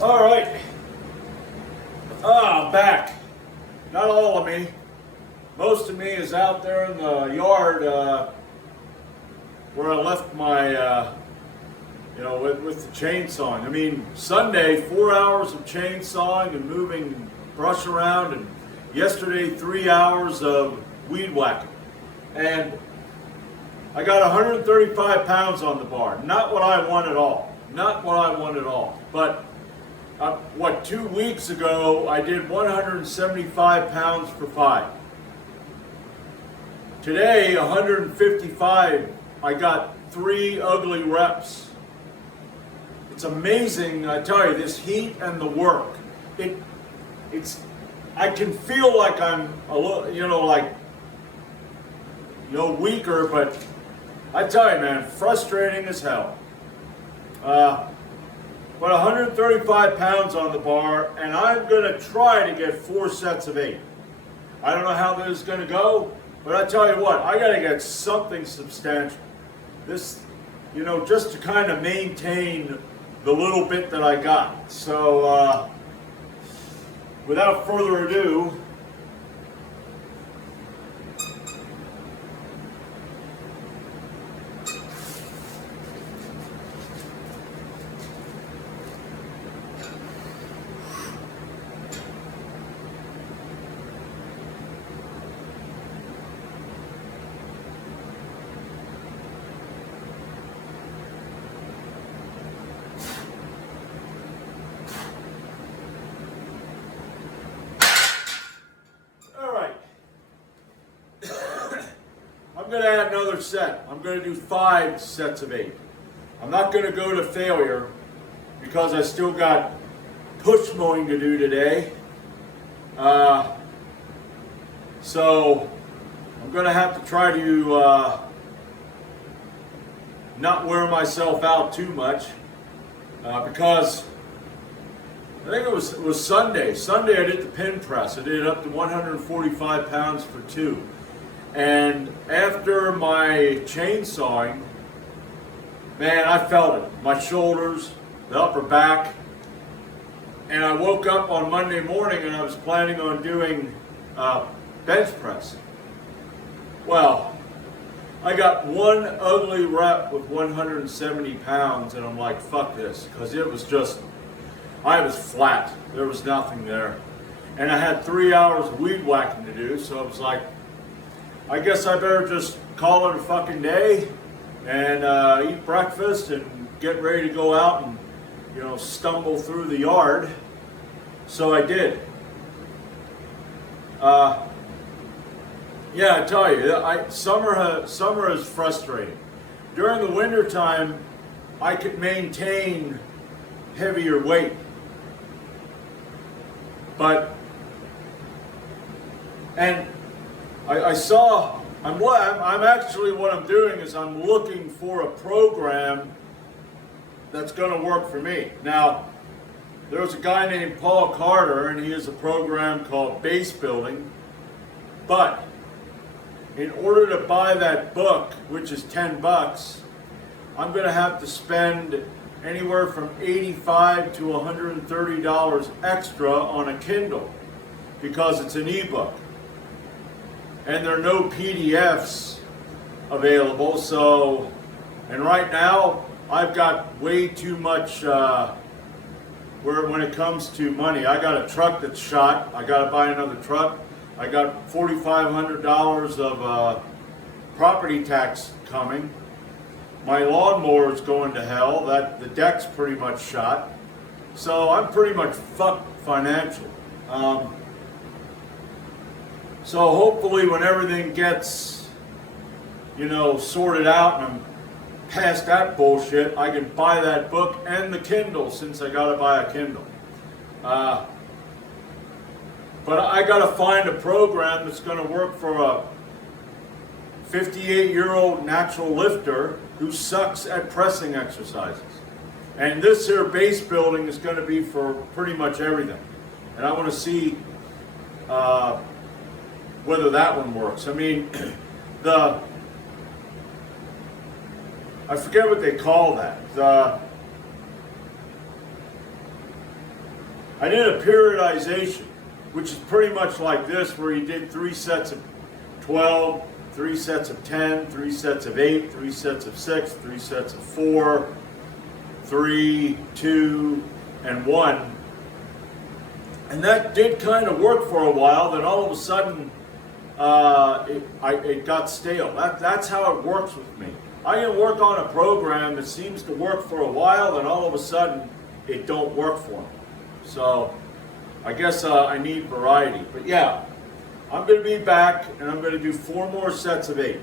All right. I'm back. Not all of me. Most of me is out there in the yard where I left my, with the chainsawing. I mean, Sunday, 4 hours of chainsawing and moving brush around, and yesterday, 3 hours of weed whacking. And I got 135 pounds on the bar. Not what I want at all. Not what I want at all. But 2 weeks ago, I did 175 pounds for 5. Today, 155, I got 3 ugly reps. It's amazing, I tell you, this heat and the work. I can feel like I'm a little, weaker, but I tell you, man, frustrating as hell. But 135 pounds on the bar, and I'm going to try to get 4 sets of 8. I don't know how this is going to go, but I tell you what, I got to get something substantial. This, just to kind of maintain the little bit that I got. So, without further ado, I'm going to add another set. I'm going to do 5 sets of 8. I'm not going to go to failure because I still got push mowing to do today. So I'm going to have to try to not wear myself out too much because I think it was Sunday. Sunday I did the pin press. I did it up to 145 pounds for 2. And after my chainsawing, man, I felt it. My shoulders, the upper back. And I woke up on Monday morning and I was planning on doing bench press. Well, I got one ugly rep with 170 pounds and I'm like, fuck this. Because it was just, I was flat. There was nothing there. And I had 3 hours of weed whacking to do, so I was like, I guess I better just call it a fucking day and eat breakfast and get ready to go out and, stumble through the yard. So I did. I tell you, summer is frustrating. During the winter time, I could maintain heavier weight. I'm actually, what I'm doing is I'm looking for a program that's going to work for me. Now, there was a guy named Paul Carter, and he has a program called Base Building. But in order to buy that book, which is $10, I'm going to have to spend anywhere from $85 to $130 extra on a Kindle because it's an ebook. And there are no PDFs available, so, and right now I've got way too much when it comes to money. I got a truck that's shot. I got to buy another truck. I got $4,500 of property tax coming. My lawnmower is going to hell. The deck's pretty much shot. So I'm pretty much fucked financially. So hopefully when everything gets, sorted out and I'm past that bullshit, I can buy that book and the Kindle since I got to buy a Kindle. But I got to find a program that's going to work for a 58-year-old natural lifter who sucks at pressing exercises. And this here base building is going to be for pretty much everything. And I want to see whether that one works. I mean, I forget what they call that. I did a periodization, which is pretty much like this, where you did 3 sets of 12, 3 sets of 10, 3 sets of 8, 3 sets of 6, 3 sets of 4, 3, 2, and 1. And that did kind of work for a while, then all of a sudden it got stale. That's how it works with me. I can work on a program that seems to work for a while, then all of a sudden it don't work for me. So I guess I need variety. But yeah, I'm going to be back and I'm going to do 4 more sets of 8.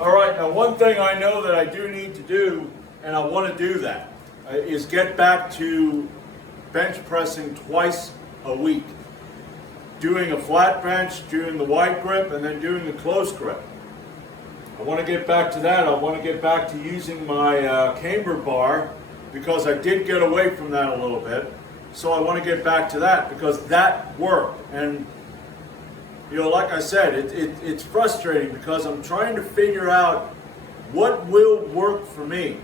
All right, now one thing I know that I do need to do, and I want to do that, is get back to bench pressing twice a week. Doing a flat bench, doing the wide grip, and then doing the close grip. I want to get back to that. I want to get back to using my camber bar, because I did get away from that a little bit. So I want to get back to that because that worked. And you know, like I said, it's frustrating because I'm trying to figure out what will work for me,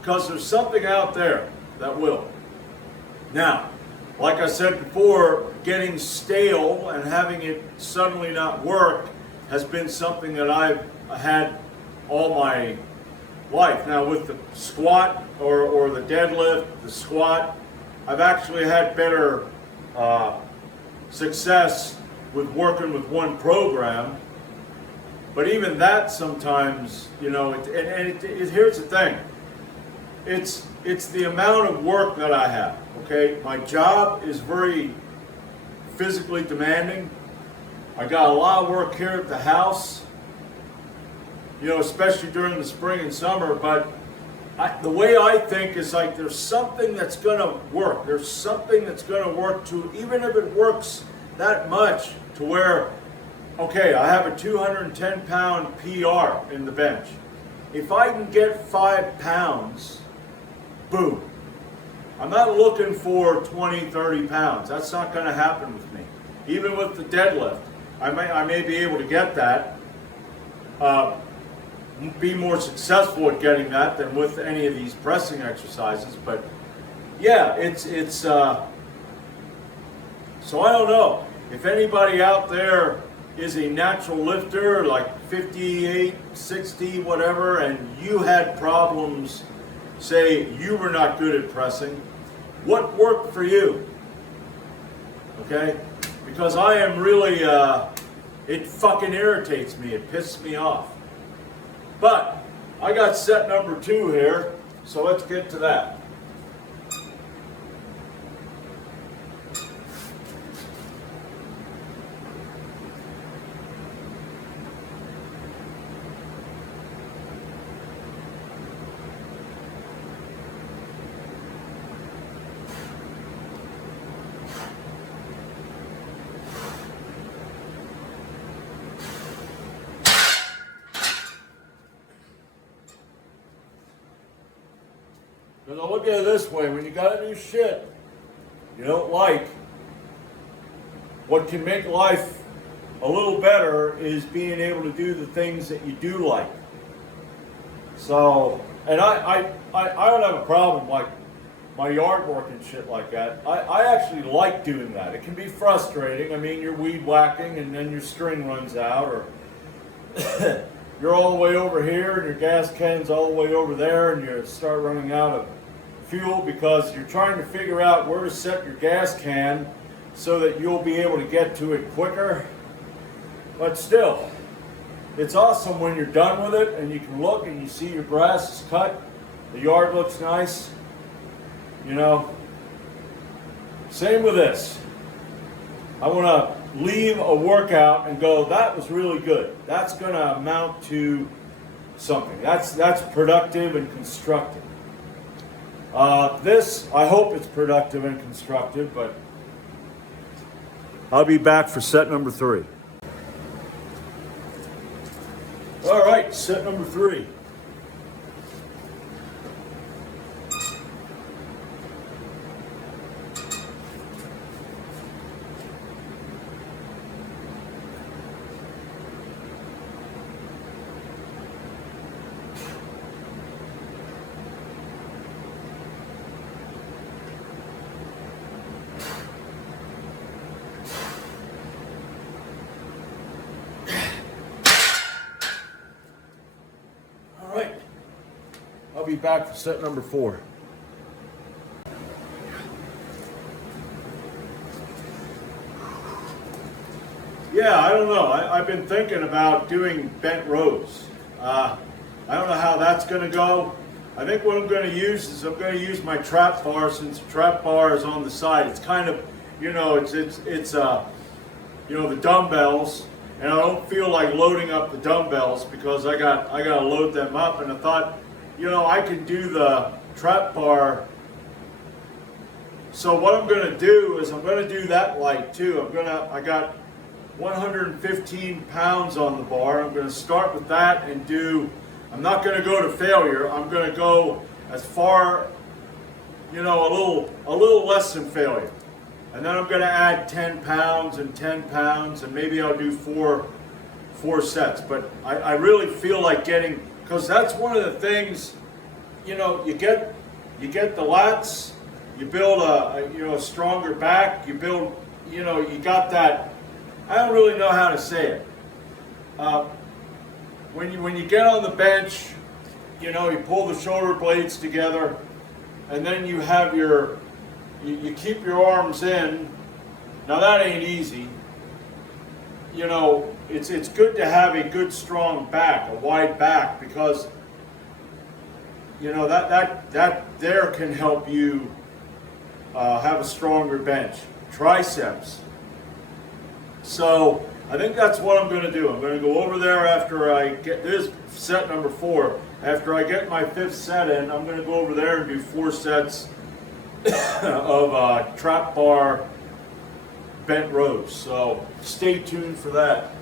because there's something out there that will. Now, like I said before, getting stale and having it suddenly not work has been something that I've had all my life. Now with the squat or the deadlift, the squat, I've actually had better success with working with one program. But even that sometimes, you know, here's the thing. It's the amount of work that I have, okay? My job is very physically demanding. I got a lot of work here at the house, you know, especially during the spring and summer, but the way I think is like there's something that's going to work. There's something that's going to work to, even if it works that much, to where, okay, I have a 210-pound PR in the bench. If I can get 5 pounds, boom. I'm not looking for 20, 30 pounds. That's not going to happen with me. Even with the deadlift, I may be able to get that, be more successful at getting that than with any of these pressing exercises. But yeah, so I don't know. If anybody out there is a natural lifter, like 58, 60, whatever, and you had problems, say you were not good at pressing, what worked for you? Okay? Because I am really, it fucking irritates me. It pisses me off. But I got set number 2 here, so let's get to that. Because I look at it this way, when you gotta do shit you don't like, what can make life a little better is being able to do the things that you do like. So, and I don't have a problem like my yard work and shit like that. I actually like doing that. It can be frustrating. I mean, you're weed whacking and then your string runs out, or you're all the way over here and your gas can's all the way over there and you start running out of fuel because you're trying to figure out where to set your gas can so that you'll be able to get to it quicker. But still, it's awesome when you're done with it and you can look and you see your grass is cut, the yard looks nice, you know. Same with this. I want to leave a workout and go, that was really good. That's going to amount to something. That's productive and constructive. This, I hope it's productive and constructive, but I'll be back for set number 3. All right, set number 3. be back for set number 4. Yeah, I don't know. I've been thinking about doing bent rows. I don't know how that's going to go. I think what I'm going to use is I'm going to use my trap bar, since the trap bar is on the side. It's kind of, you know, it's you know, the dumbbells, and I don't feel like loading up the dumbbells because I got to load them up. And I thought, you know, I can do the trap bar. So what I'm going to do is I'm going to do that light too. I got 115 pounds on the bar. I'm going to start with that and do, I'm not going to go to failure. I'm going to go as far, you know, a little less than failure. And then I'm going to add 10 pounds and 10 pounds, and maybe I'll do four sets. But I really feel like getting, because that's one of the things, you know, you get the lats, you build a stronger back, you build, you know, you got that. I don't really know how to say it. When you get on the bench, you know, you pull the shoulder blades together, and then you have you keep your arms in. Now that ain't easy. You know, it's good to have a good strong back, a wide back, because you know that there can help you have a stronger bench. Triceps. So I think that's what I'm going to do. I'm going to go over there after I get this set number 4. After I get my 5th set in, I'm going to go over there and do 4 sets of trap bar bent rows. So stay tuned for that.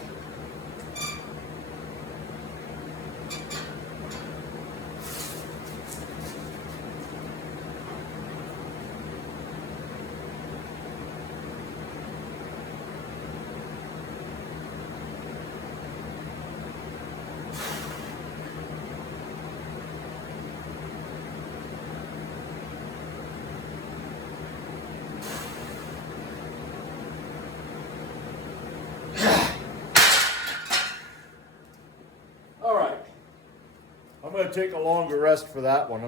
I'm going to take a longer rest for that one.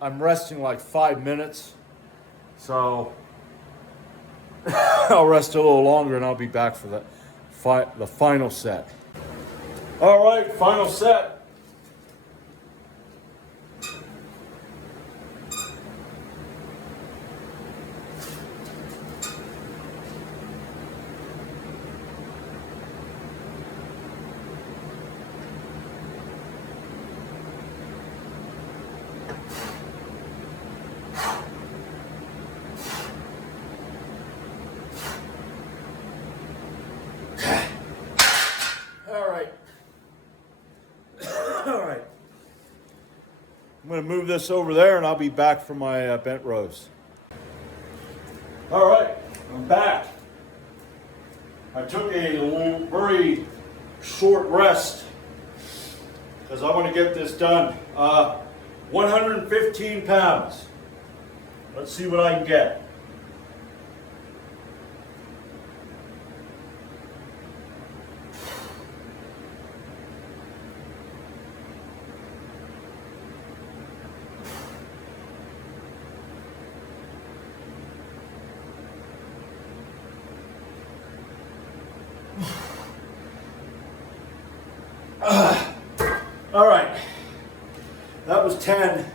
I'm resting like 5 minutes. So I'll rest a little longer and I'll be back for the final set. All right, final set. I'm going to move this over there and I'll be back for my bent rows. All right, I'm back. I took a very short rest because I want to get this done. 115 pounds. Let's see what I can get. All right, that was 10.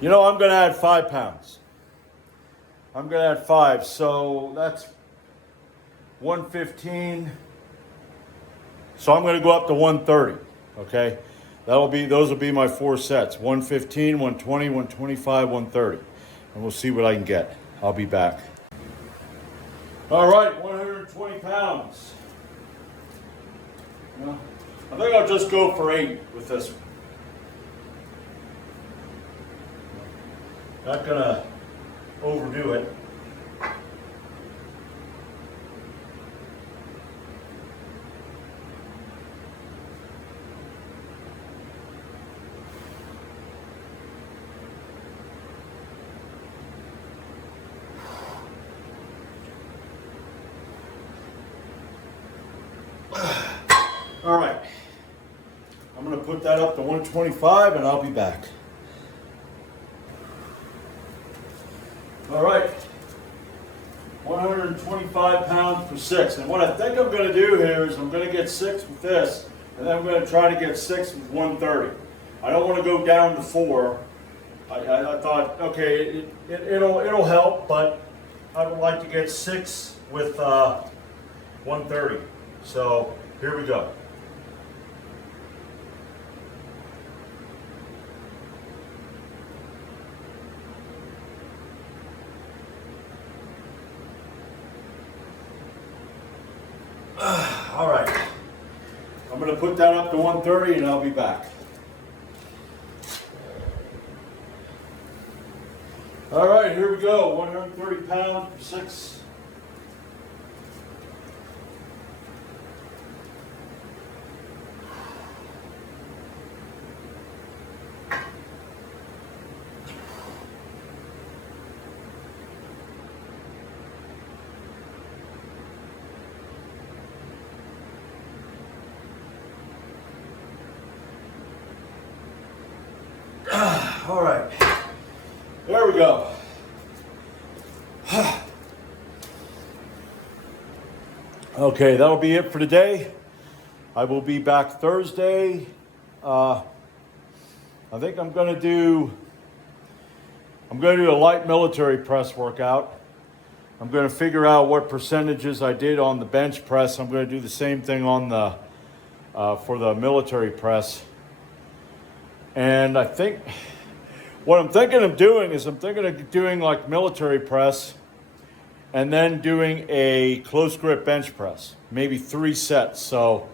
You know, I'm going to add 5 pounds. I'm going to add 5, so that's 115. So I'm going to go up to 130, okay? Those will be my 4 sets, 115, 120, 125, 130. And we'll see what I can get. I'll be back. All right, 120 pounds. Well, I think I'll just go for 8 with this one. Not gonna overdo it. All right. I'm going to put that up to 125 and I'll be back. All right. 125 pounds for 6. And what I think I'm going to do here is I'm going to get 6 with this, and then I'm going to try to get 6 with 130. I don't want to go down to 4. I thought, okay, it'll help, but I would like to get 6 with 130. So here we go. All right, I'm going to put that up to 130 and I'll be back. All right, here we go, 130 pounds for 6. All right, there we go. Okay, that'll be it for today. I will be back Thursday. I think I'm going to do a light military press workout. I'm going to figure out what percentages I did on the bench press. I'm going to do the same thing on the for the military press. And I think what I'm thinking of doing is I'm thinking of doing like military press and then doing a close grip bench press, maybe 3 sets. So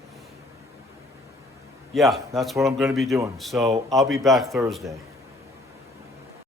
yeah, that's what I'm going to be doing. So I'll be back Thursday.